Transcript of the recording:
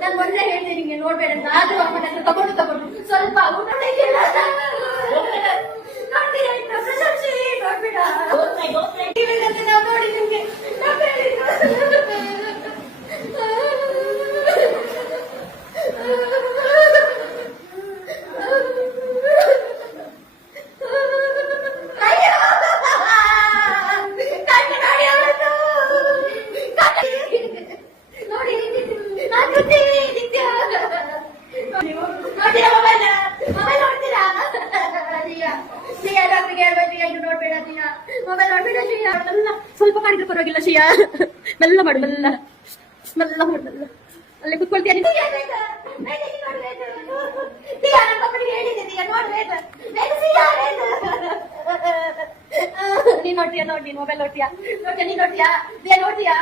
ನಾನು ಮೊನ್ನೆ ಹೇಳ್ತೀನಿ ನಿಂಗೆ ನೋಡ್ಬೇಡ ಆದ್ರೂ ಅಮ್ಮನ ತಗೊಂಡು ಸ್ವಲ್ಪ ಊಟ ನೋಡ್ಬೇಡ ನಾವು ನೋಡಿ ನಿಮ್ಗೆ ಸ್ವಲ್ಪ ಮಾಡಿದ್ರೆ ಪರವಾಗಿಲ್ಲ ಶ್ರೀಯಾ ಮೆಲ್ಲ ಮಾಡು ಮೆಲ್ಲ ಅಲ್ಲಿ ಕುತ್ಕೊಳ್ತೀಯ ನೀನ್ ನೋಡ್ತೀಯ ನೋಡಿ ಮೊಬೈಲ್ ನೋಡ್ತೀಯಾ ನೀನ್ ನೋಡ್ತೀಯಾ